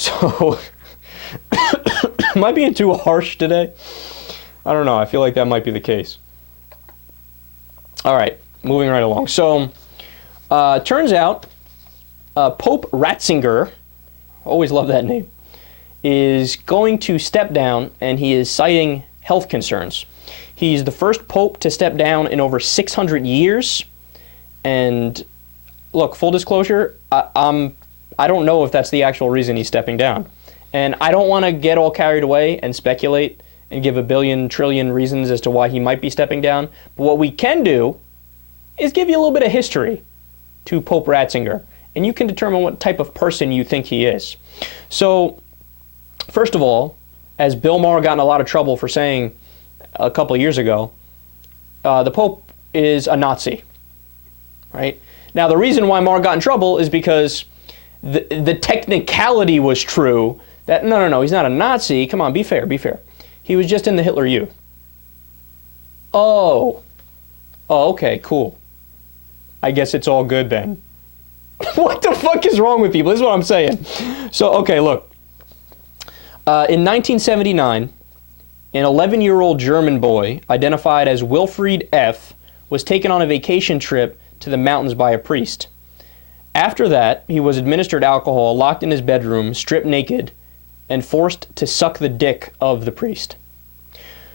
So, am I being too harsh today? I don't know. I feel like that might be the case. All right, moving right along. So, turns out Pope Ratzinger, always love that name, is going to step down, and he is citing health concerns. He's the first pope to step down in over 600 years. And look, full disclosure, I don't know if that's the actual reason he's stepping down. And I don't want to get all carried away and speculate and give a billion trillion reasons as to why he might be stepping down. But what we can do is give you a little bit of history to Pope Ratzinger, and you can determine what type of person you think he is. So, first of all, as Bill Maher got in a lot of trouble for saying a couple years ago, the Pope is a Nazi, right? Now, the reason why Maher got in trouble is because the technicality was true that, no, he's not a Nazi. Come on, be fair. He was just in the Hitler Youth. Oh, okay, cool. I guess it's all good then. What the fuck is wrong with people? This is what I'm saying. So, okay, look. In 1979, an 11-year-old German boy identified as Wilfried F. was taken on a vacation trip to the mountains by a priest. After that, he was administered alcohol, locked in his bedroom, stripped naked, and forced to suck the dick of the priest.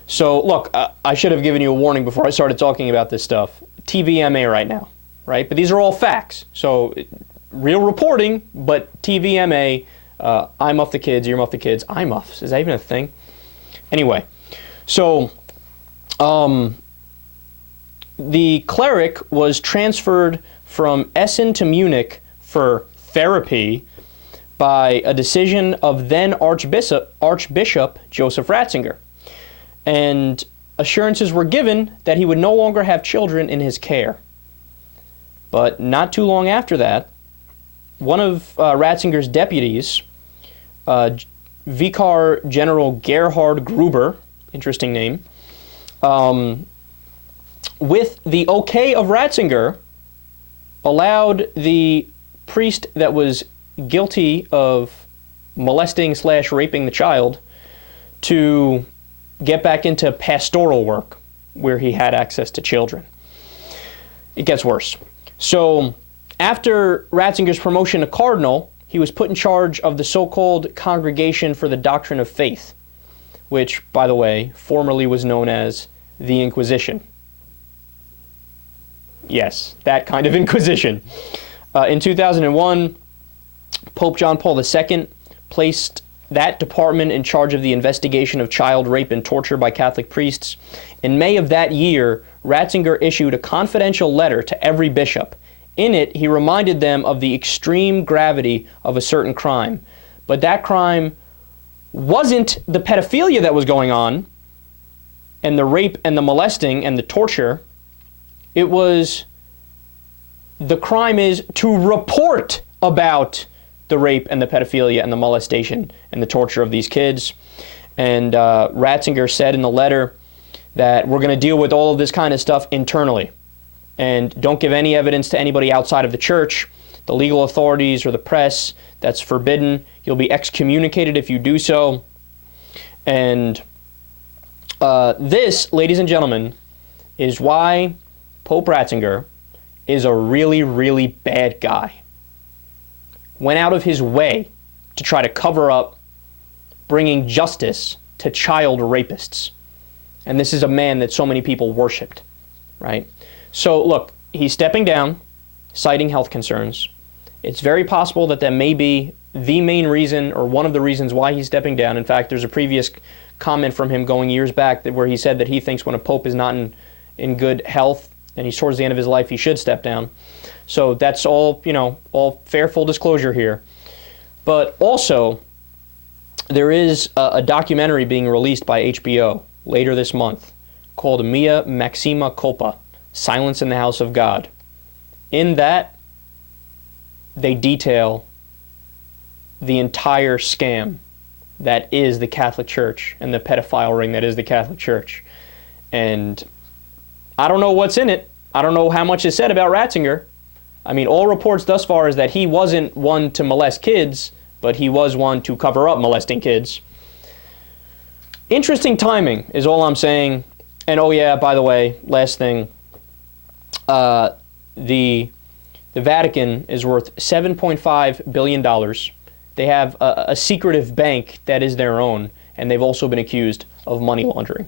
So, look, I should have given you a warning before I started talking about this stuff. TVMA right now, right? But these are all facts. So, real reporting, but TVMA, I'm off the kids, you're off the kids. I'm off. Is that even a thing? Anyway, so the cleric was transferred from Essen to Munich for therapy by a decision of then Archbishop Joseph Ratzinger. And assurances were given that he would no longer have children in his care. But not too long after that, one of Ratzinger's deputies, Vicar General Gerhard Gruber, interesting name, with the okay of Ratzinger, allowed the priest that was guilty of molesting/raping the child to get back into pastoral work where he had access to children. It gets worse. So after Ratzinger's promotion to cardinal, he was put in charge of the so-called Congregation for the Doctrine of Faith, which, by the way, formerly was known as the Inquisition. Yes, that kind of Inquisition. In 2001, Pope John Paul II placed that department in charge of the investigation of child rape and torture by Catholic priests. In May of that year, Ratzinger issued a confidential letter to every bishop. In it, he reminded them of the extreme gravity of a certain crime. But that crime wasn't the pedophilia that was going on, and the rape and the molesting and the torture. It was, the crime is to report about the rape and the pedophilia and the molestation and the torture of these kids. And Ratzinger said in the letter that we're going to deal with all of this kind of stuff internally. And don't give any evidence to anybody outside of the church, the legal authorities, or the press. That's forbidden. You'll be excommunicated if you do so. And this, ladies and gentlemen, is why Pope Ratzinger is a really, really bad guy. Went out of his way to try to cover up bringing justice to child rapists. And this is a man that so many people worshipped, right? So, look, he's stepping down, citing health concerns. It's very possible that may be the main reason or one of the reasons why he's stepping down. In fact, there's a previous comment from him going years back where he said that he thinks when a pope is not in good health and he's towards the end of his life, he should step down. So that's all, all fair, full disclosure here. But also, there is a documentary being released by HBO later this month called Mea Maxima Culpa, Silence in the House of God. In that, they detail the entire scam that is the Catholic Church and the pedophile ring that is the Catholic Church. And I don't know what's in it. I don't know how much is said about Ratzinger. I mean, all reports thus far is that he wasn't one to molest kids, but he was one to cover up molesting kids. Interesting timing is all I'm saying. And oh yeah, by the way, last thing, the Vatican is worth $7.5 billion. They have a secretive bank that is their own, and they've also been accused of money laundering.